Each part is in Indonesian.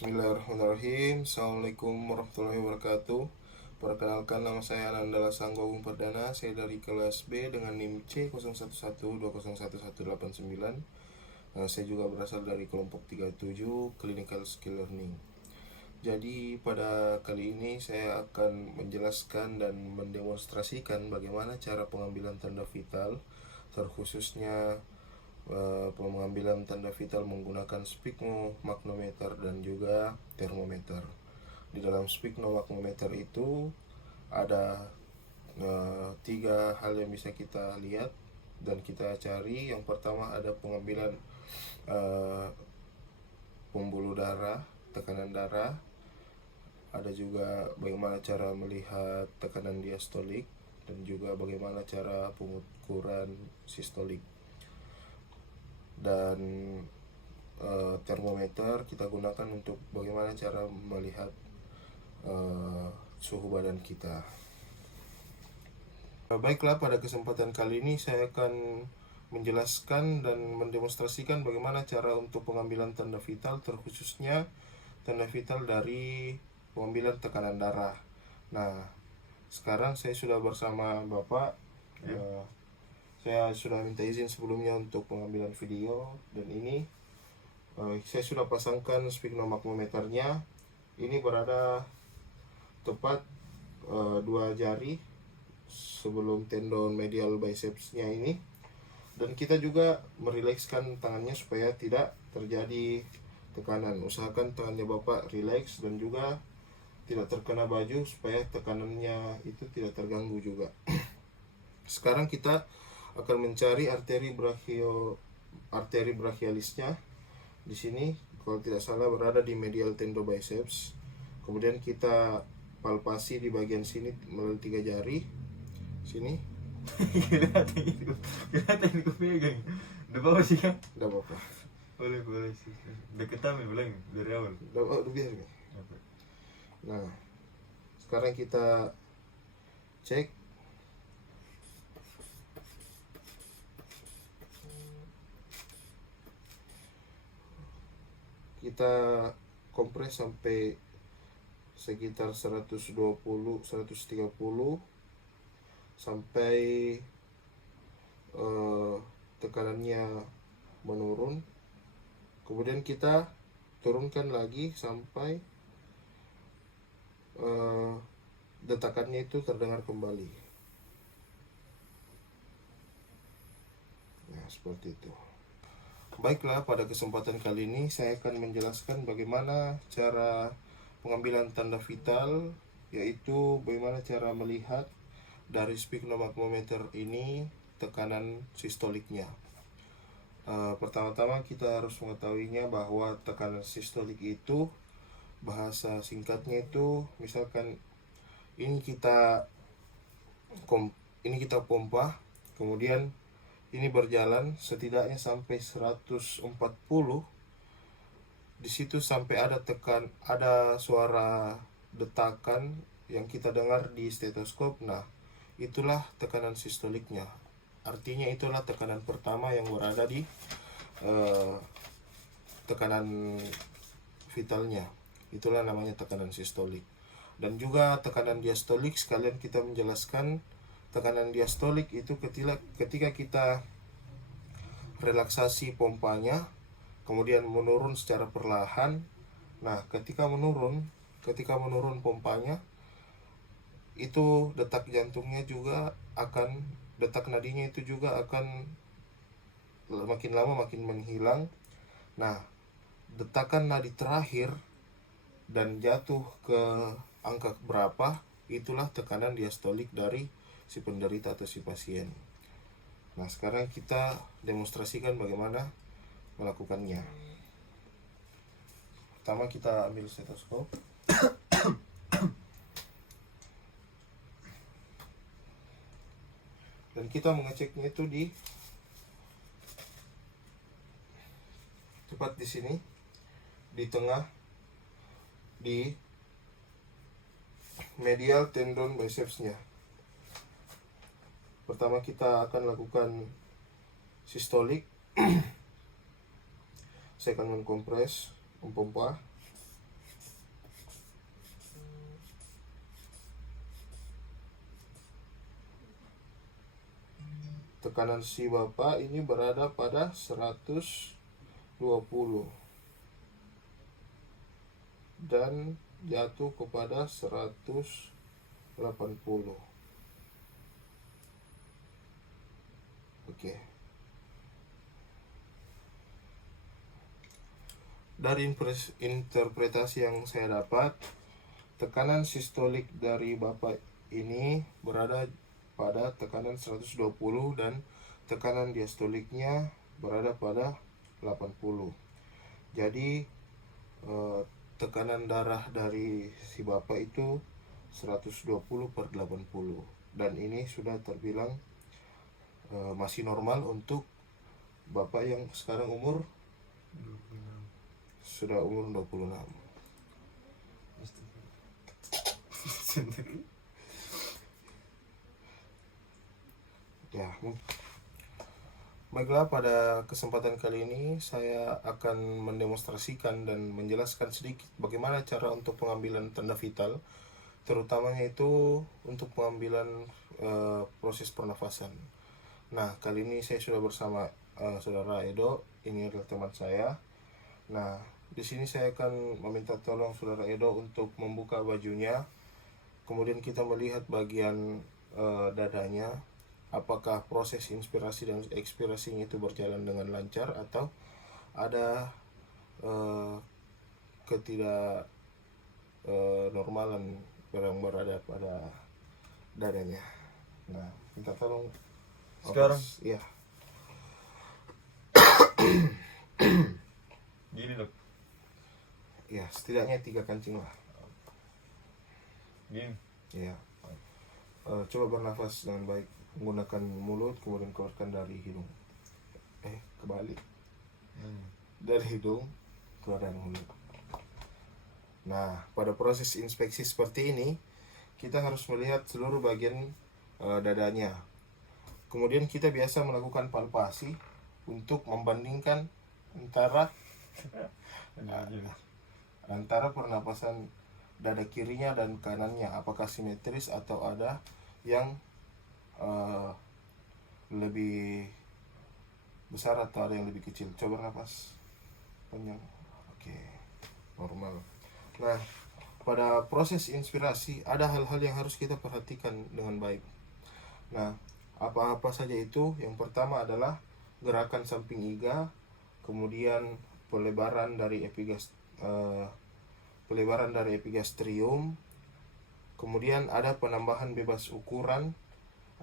Bismillahirrahmanirrahim. Assalamualaikum warahmatullahi wabarakatuh. Perkenalkan, nama saya Anandala Sanggogung Perdana. Saya dari kelas B dengan NIM C0112011189. Saya juga berasal dari kelompok 37 Clinical Skill Learning. Jadi pada kali ini saya akan menjelaskan dan mendemonstrasikan bagaimana cara pengambilan tanda vital, terkhususnya pengambilan tanda vital menggunakan sphygmomagnometer dan juga termometer. Di dalam sphygmomagnometer itu ada tiga hal yang bisa kita lihat dan kita cari. Yang pertama ada pengambilan pembuluh darah, tekanan darah. Ada juga bagaimana cara melihat tekanan diastolik dan juga bagaimana cara pengukuran sistolik. Dan termometer kita gunakan untuk bagaimana cara melihat suhu badan kita. Baiklah, pada kesempatan kali ini saya akan menjelaskan dan mendemonstrasikan bagaimana cara untuk pengambilan tanda vital, terkhususnya tanda vital dari pengambilan tekanan darah. Nah, sekarang saya sudah bersama Bapak. Saya sudah minta izin sebelumnya untuk pengambilan video, dan ini saya sudah pasangkan sphygmomagnometernya. Ini berada tepat dua jari sebelum tendon medial bicepsnya ini, dan kita juga merilekskan tangannya supaya tidak terjadi tekanan. Usahakan tangannya Bapak rileks dan juga tidak terkena baju supaya tekanannya itu tidak terganggu juga. Sekarang kita akan mencari arteri brachialisnya. Di sini kalau tidak salah berada di medial tendon biceps. Kemudian kita palpasi di bagian sini melalui 3 jari. Sini. Kelihatan itu pegang. Udah bawa sih kan? Udah apa-apa. Boleh sih. Deket kami bilang dari awal. Udah biar nih. Nah, sekarang kita cek. Kita kompres sampai sekitar 120-130 sampai tekanannya menurun. Kemudian kita turunkan lagi sampai detakannya itu terdengar kembali. Nah, seperti itu. Baiklah, pada kesempatan kali ini saya akan menjelaskan bagaimana cara pengambilan tanda vital, yaitu bagaimana cara melihat dari sphygmomagnometer ini tekanan sistoliknya. Pertama-tama kita harus mengetahuinya bahwa tekanan sistolik itu, bahasa singkatnya itu, misalkan ini kita pompa, kemudian ini berjalan setidaknya sampai 140. Di situ sampai ada suara detakan yang kita dengar di stetoskop. Nah, itulah tekanan sistoliknya. Artinya itulah tekanan pertama yang berada di tekanan vitalnya. Itulah namanya tekanan sistolik. Dan juga tekanan diastolik, sekalian kita menjelaskan tekanan diastolik itu ketika kita relaksasi pompanya, kemudian menurun secara perlahan. Nah, ketika menurun pompanya, itu detak nadinya itu juga akan makin lama makin menghilang. Nah, detakan nadi terakhir dan jatuh ke angka berapa, itulah tekanan diastolik dari si penderita atau si pasien. Nah, sekarang kita demonstrasikan bagaimana melakukannya. Pertama kita ambil stetoskop. Dan kita mengeceknya itu tepat di sini, di tengah, di medial tendon bicepsnya. Pertama kita akan lakukan sistolik. Saya akan mengkompres, mempompa. tekanan si bapak ini berada pada 120 dan jatuh kepada 180. Oke. Dari interpretasi yang saya dapat, tekanan sistolik dari bapak ini berada pada tekanan 120 dan tekanan diastoliknya berada pada 80. Jadi tekanan darah dari si bapak itu 120/80, dan ini sudah terbilang masih normal untuk bapak yang sekarang sudah umur 26. Ya, baiklah, pada kesempatan kali ini saya akan mendemonstrasikan dan menjelaskan sedikit bagaimana cara untuk pengambilan tanda vital, terutamanya itu untuk pengambilan proses pernafasan. Nah, kali ini saya sudah bersama saudara Edo, ini adalah teman saya. Nah, di sini saya akan meminta tolong saudara Edo untuk membuka bajunya. Kemudian kita melihat bagian dadanya, apakah proses inspirasi dan ekspirasinya itu berjalan dengan lancar atau ada ketidak normalan yang berada pada dadanya. Nah, minta tolong. Sekarang? Ya. Gini dok. Ya, setidaknya 3 kancing lah. Gini. Ya. Coba bernafas dengan baik menggunakan mulut, kemudian keluarkan dari hidung. Kebalik. Dari hidung keluar dari mulut. Nah, pada proses inspeksi seperti ini, kita harus melihat seluruh bagian dadanya. Kemudian kita biasa melakukan palpasi untuk membandingkan antara pernapasan dada kirinya dan kanannya, apakah simetris atau ada yang lebih besar atau ada yang lebih kecil. Coba nafas panjang. Oke, normal. Nah, pada proses inspirasi ada hal-hal yang harus kita perhatikan dengan baik. Nah, apa-apa saja itu? Yang pertama adalah gerakan samping iga, kemudian pelebaran dari epigastrium, kemudian ada penambahan bebas ukuran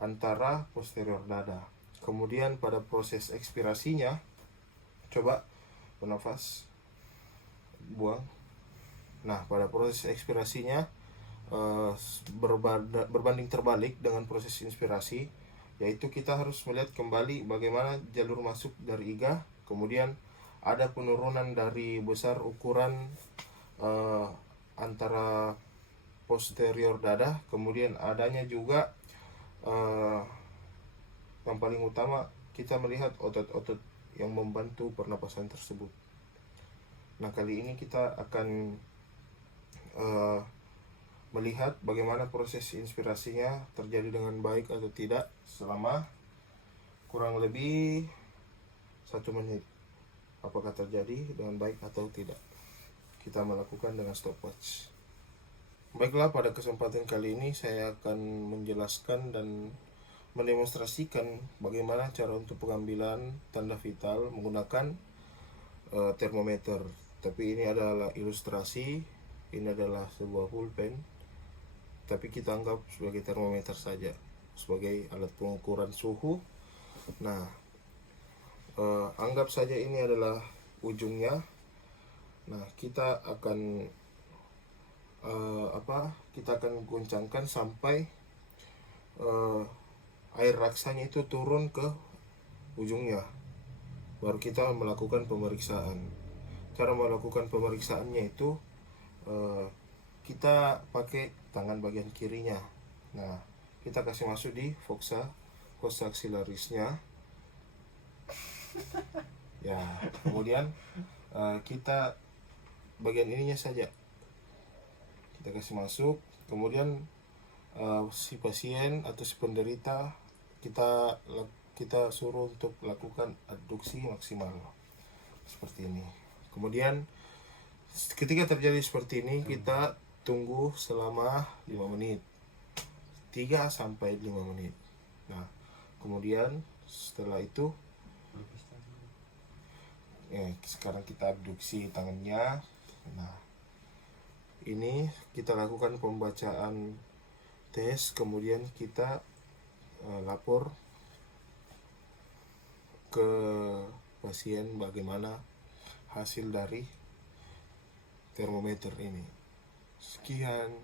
antara posterior dada. Kemudian pada proses ekspirasinya, coba bernafas, buang. Nah, pada proses ekspirasinya berbanding terbalik dengan proses inspirasi, yaitu kita harus melihat kembali bagaimana jalur masuk dari iga, kemudian ada penurunan dari besar ukuran antara posterior dada, kemudian adanya juga yang paling utama kita melihat otot-otot yang membantu pernapasan tersebut. Nah, kali ini kita akan melihat bagaimana proses inspirasinya terjadi dengan baik atau tidak selama kurang lebih 1 menit. Apakah terjadi dengan baik atau tidak? Kita melakukan dengan stopwatch. Baiklah, pada kesempatan kali ini saya akan menjelaskan dan mendemonstrasikan bagaimana cara untuk pengambilan tanda vital menggunakan termometer. Tapi ini adalah ilustrasi, ini adalah sebuah pulpen, tapi kita anggap sebagai termometer saja, sebagai alat pengukuran suhu. Nah, anggap saja ini adalah ujungnya. Nah, kita akan goncangkan sampai air raksanya itu turun ke ujungnya, baru kita melakukan pemeriksaan. Cara melakukan pemeriksaannya itu kita pakai tangan bagian kirinya. Nah, kita kasih masuk di fossa axillarisnya. Ya, kemudian kita bagian ininya saja kita kasih masuk. Kemudian si pasien atau si penderita kita kita suruh untuk lakukan abduksi maksimal seperti ini. Kemudian ketika terjadi seperti ini kita tunggu selama 5 menit, 3 sampai 5 menit. Nah, kemudian setelah itu sekarang kita abduksi tangannya. Nah, ini kita lakukan pembacaan tes, kemudian kita lapor ke pasien bagaimana hasil dari termometer ini. Sekian.